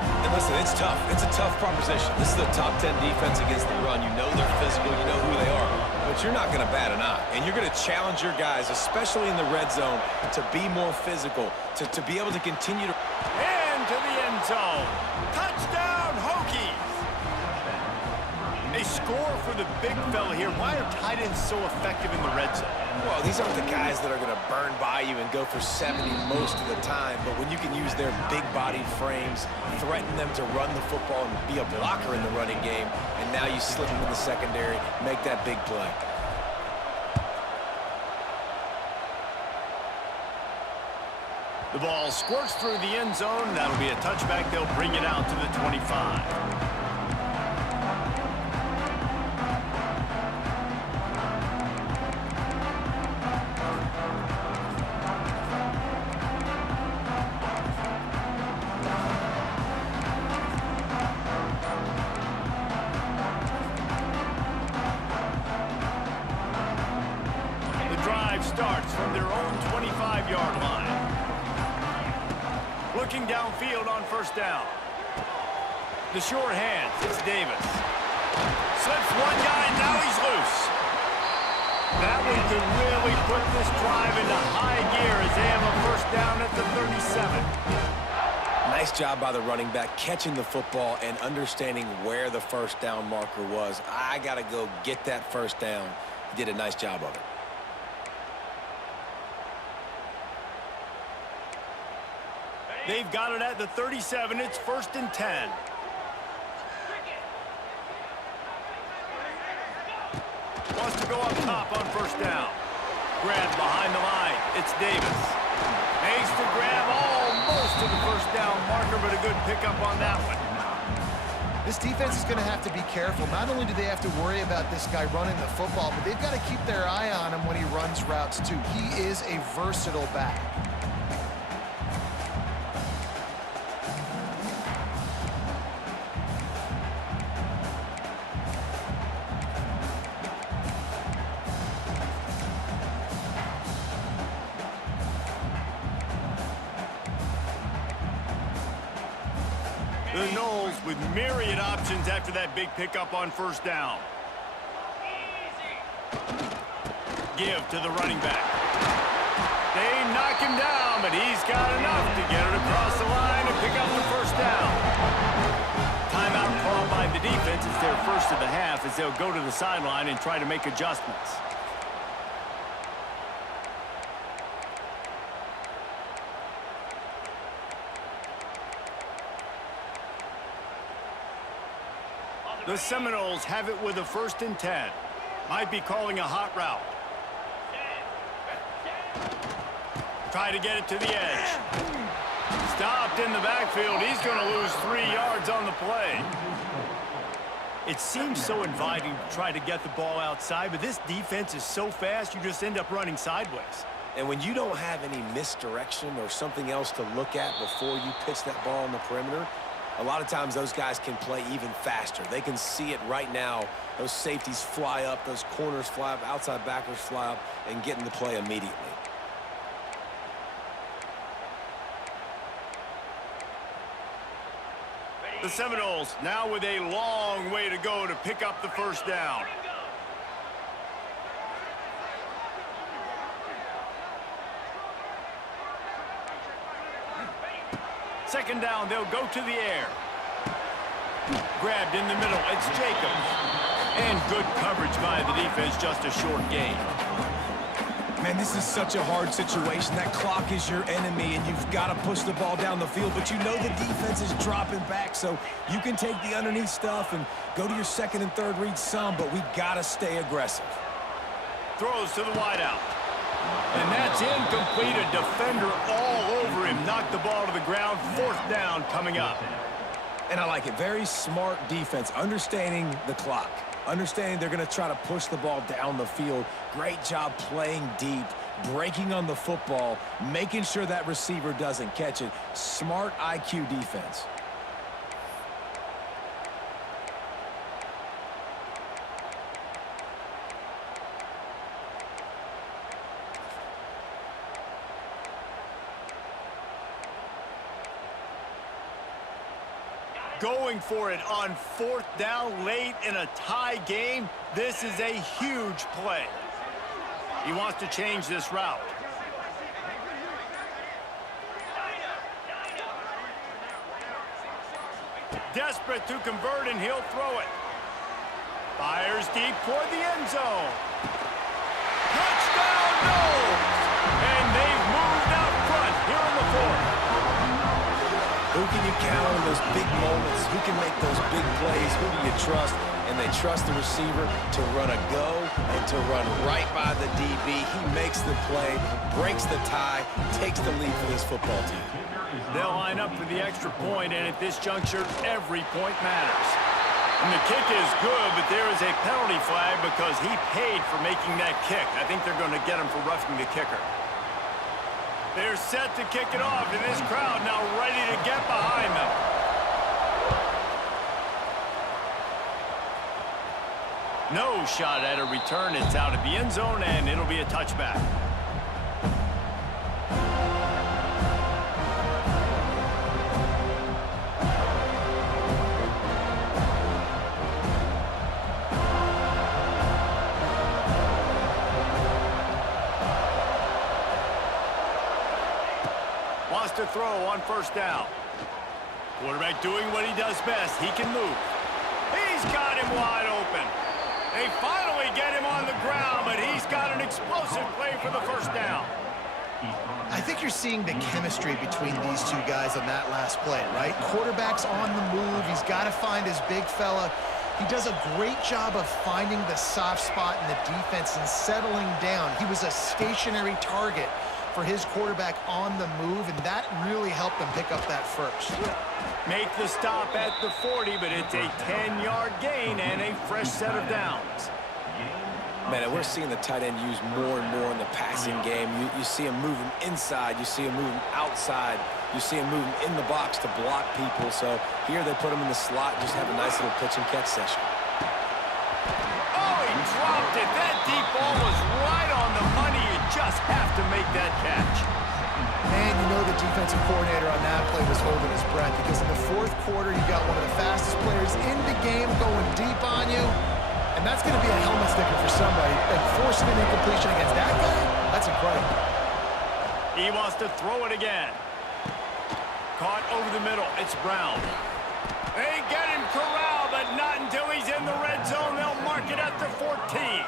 And listen, it's tough. It's a tough proposition. This is a top 10 defense against the run. You know they're physical. You know who they are. But you're not going to bat an eye. And you're going to challenge your guys, especially in the red zone, to be more physical, to be able to continue to... Into the end zone. Touchdown, Hokies! A score for the big fella here. Why are tight ends so effective in the red zone? Well, these aren't the guys that are going to burn by you and go for 70 most of the time, but when you can use their big-bodied frames, threaten them to run the football and be a blocker in the running game, and now you slip them in the secondary, make that big play. The ball squirts through the end zone. That'll be a touchback. They'll bring it out to the 25. Starts from their own 25-yard line. Looking downfield on 1st down. The short hands, it's Davis. Slips one guy, now he's loose. That one could really put this drive into high gear as they have a 1st down at the 37. Nice job by the running back, catching the football and understanding where the first down marker was. I got to go get that first down. He did a nice job of it. They've got it at the 37. It's 1st and 10. Wants to go up top on 1st down. Grab behind the line. It's Davis. Makes the grab almost to the 1st down marker, but a good pickup on that one. This defense is going to have to be careful. Not only do they have to worry about this guy running the football, but they've got to keep their eye on him when he runs routes too. He is a versatile back. The Knowles with myriad options after that big pickup on 1st down. Give to the running back. They knock him down, but he's got enough to get it across the line and pick up the 1st down. Timeout called by the defense. It's their first of the half as they'll go to the sideline and try to make adjustments. The Seminoles have it with a 1st and 10. Might be calling a hot route. Try to get it to the edge. Stopped in the backfield. He's going to lose 3 yards on the play. It seems so inviting to try to get the ball outside, but this defense is so fast you just end up running sideways. And when you don't have any misdirection or something else to look at before you pitch that ball on the perimeter, a lot of times those guys can play even faster. They can see it right now. Those safeties fly up, those corners fly up, outside backers fly up, and get in the play immediately. The Seminoles now with a long way to go to pick up the 1st down. Second down, they'll go to the air. Grabbed in the middle, it's Jacobs. And good coverage by the defense, just a short gain. Man, this is such a hard situation. That clock is your enemy, and you've got to push the ball down the field, but you know the defense is dropping back, so you can take the underneath stuff and go to your 2nd and 3rd read some, but we got to stay aggressive. Throws to the wideout. And that's incomplete. A defender all over him. Knocked the ball to the ground. 4th down coming up. And I like it. Very smart defense. Understanding the clock. Understanding they're going to try to push the ball down the field. Great job playing deep. Breaking on the football. Making sure that receiver doesn't catch it. Smart IQ defense. Going for it on 4th down late in a tie game. This is a huge play. He wants to change this route. Desperate to convert, and he'll throw it. Fires deep toward the end zone. Touchdown, Knowles! And they've moved out front here in the 4th. Who can you count on in those big moments? Who can make those big plays? Who do you trust? And they trust the receiver to run a go and to run right by the DB. He makes the play, breaks the tie, takes the lead for this football team. They'll line up for the extra point, and at this juncture, every point matters. And the kick is good, but there is a penalty flag because he paid for making that kick. I think they're going to get him for roughing the kicker. They're set to kick it off, and this crowd now ready to get behind them. No shot at a return. It's out of the end zone, and it'll be a touchback. Wants to throw on 1st down. Quarterback doing what he does best. He can move. He's got him wide open. They finally get him on the ground, but he's got an explosive play for the first down. I think you're seeing the chemistry between these two guys on that last play, right? Quarterback's on the move. He's got to find his big fella. He does a great job of finding the soft spot in the defense and settling down. He was a stationary target for his quarterback on the move, and that really helped them pick up that first. Make the stop at the 40, but it's a 10-yard gain and a fresh set of downs. Man, and we're seeing the tight end used more and more in the passing game. You see him moving inside. You see him moving outside. You see him moving in the box to block people. So here they put him in the slot and just have a nice little pitch and catch session. Oh, he dropped it. That deep ball was right on the money. You just have to make that catch. Man, you know the defensive coordinator on that play was holding his breath because in the fourth quarter, you got one of the fastest players in the game going deep on you. And that's going to be a helmet sticker for somebody. Like forcing an incompletion against that guy, that's incredible. He wants to throw it again. Caught over the middle. It's Brown. They get him corralled, but not until he's in the red zone. They'll mark it at the 14.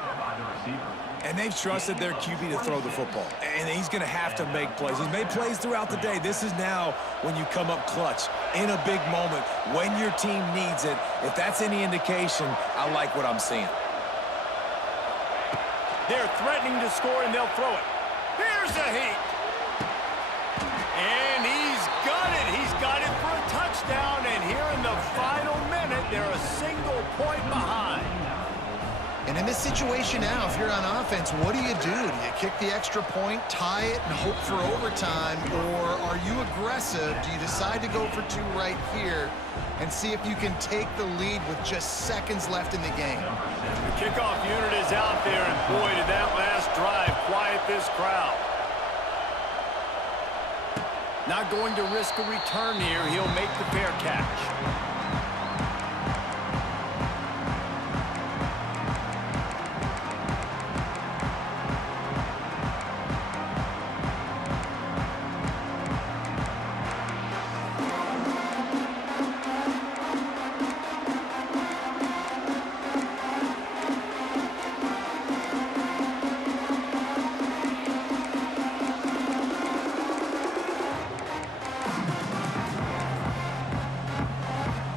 And they've trusted their QB to throw the football. And he's going to have to make plays. He's made plays throughout the day. This is now when you come up clutch in a big moment when your team needs it. If that's any indication, I like what I'm seeing. They're threatening to score, and they'll throw it. Here's a heat. And he's got it. He's got it for a touchdown. And here in the final minute, they're a single point behind. And in this situation now, if you're on offense, what do? Do you kick the extra point, tie it, and hope for overtime? Or are you aggressive? Do you decide to go for two right here and see if you can take the lead with just seconds left in the game? The kickoff unit is out there, and boy, did that last drive quiet this crowd. Not going to risk a return here. He'll make the fair catch.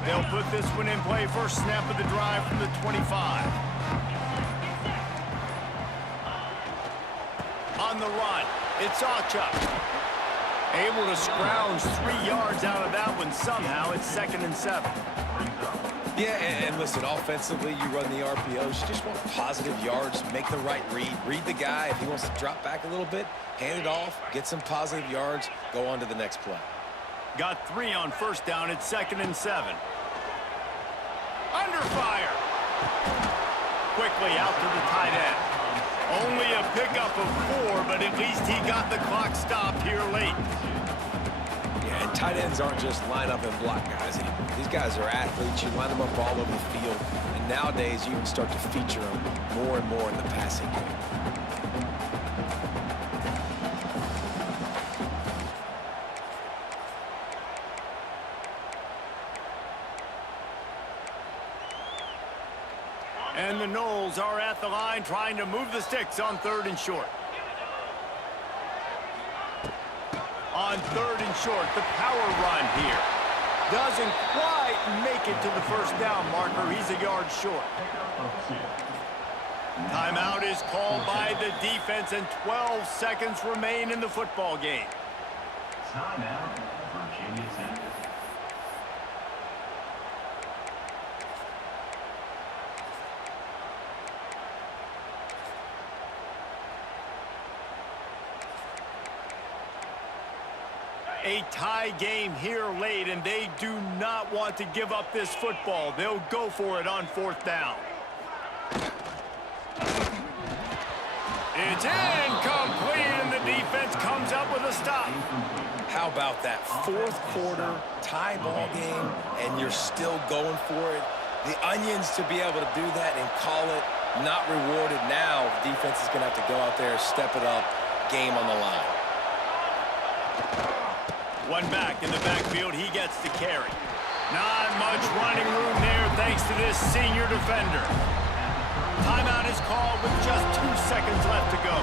They'll put this one in play. First snap of the drive from the 25. On the run, it's Achuk. Able to scrounge 3 yards out of that one somehow. It's 2nd and 7. Yeah, and listen, offensively, you run the RPOs. You just want positive yards, make the right read. Read the guy. If he wants to drop back a little bit, hand it off, get some positive yards, go on to the next play. Got 3 on first down. It's 2nd and 7. Under fire. Quickly out to the tight end. Only a pickup of 4, but at least he got the clock stopped here late. Yeah, and tight ends aren't just line up and block guys anymore. These guys are athletes. You line them up all over the field. And nowadays, you can start to feature them more and more in the passing game. And the Knowles are at the line trying to move the sticks on 3rd and short. On 3rd and short, the power run here. Doesn't quite make it to the first down marker. He's a yard short. Timeout is called by the defense, and 12 seconds remain in the football game. Timeout, Virginia Tech. A tie game here late, and they do not want to give up this football. They'll go for it on 4th down. It's incomplete, and the defense comes up with a stop. How about that 4th quarter tie ball game, and you're still going for it? The onions to be able to do that and call it not rewarded. Now, the defense is going to have to go out there, step it up, game on the line. One back in the backfield. He gets the carry. Not much running room there thanks to this senior defender. Timeout is called with just 2 seconds left to go.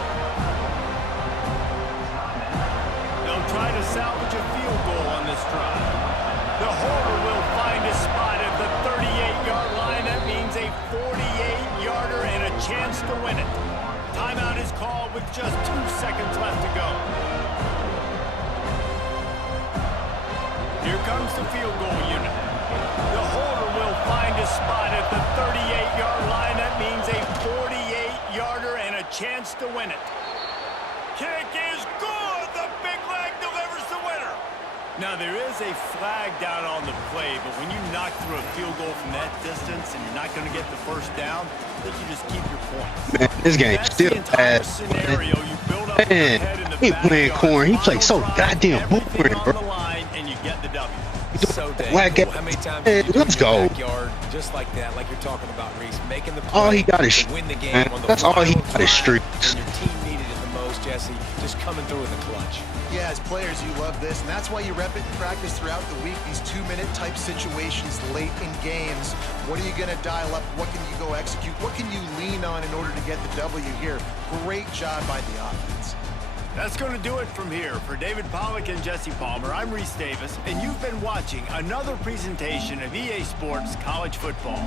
They'll try to salvage a field goal on this drive. The holder will find a spot at the 38-yard line. That means a 48-yarder and a chance to win it. Timeout is called with just 2 seconds left to go. Here comes the field goal unit. The holder will find a spot at the 38-yard line. That means a 48-yarder and a chance to win it. Kick is good. The big leg delivers the winner. Now, there is a flag down on the play, but when you knock through a field goal from that distance and you're not going to get the first down, I think you just keep your points. Man, this game still ass. Scenario, you build up Man, he playing corn. He plays so goddamn boring, bro. And you get the W. So dang Black cool. guy. How many times Hey, do you let's do in the go. backyard, just like that, like you're talking about, Reese, making the play All he got is to win the game man. on the That's all he final got is drive streaks. when your team needed it the most, Jesse, just coming through in the clutch. Yeah, as players, you love this, and that's why you rep it in practice throughout the week, these 2-minute type situations late in games. What are you going to dial up? What can you go execute? What can you lean on in order to get the W here? Great job by the offense. That's going to do it from here. For David Pollack and Jesse Palmer, I'm Reese Davis, and you've been watching another presentation of EA Sports College Football.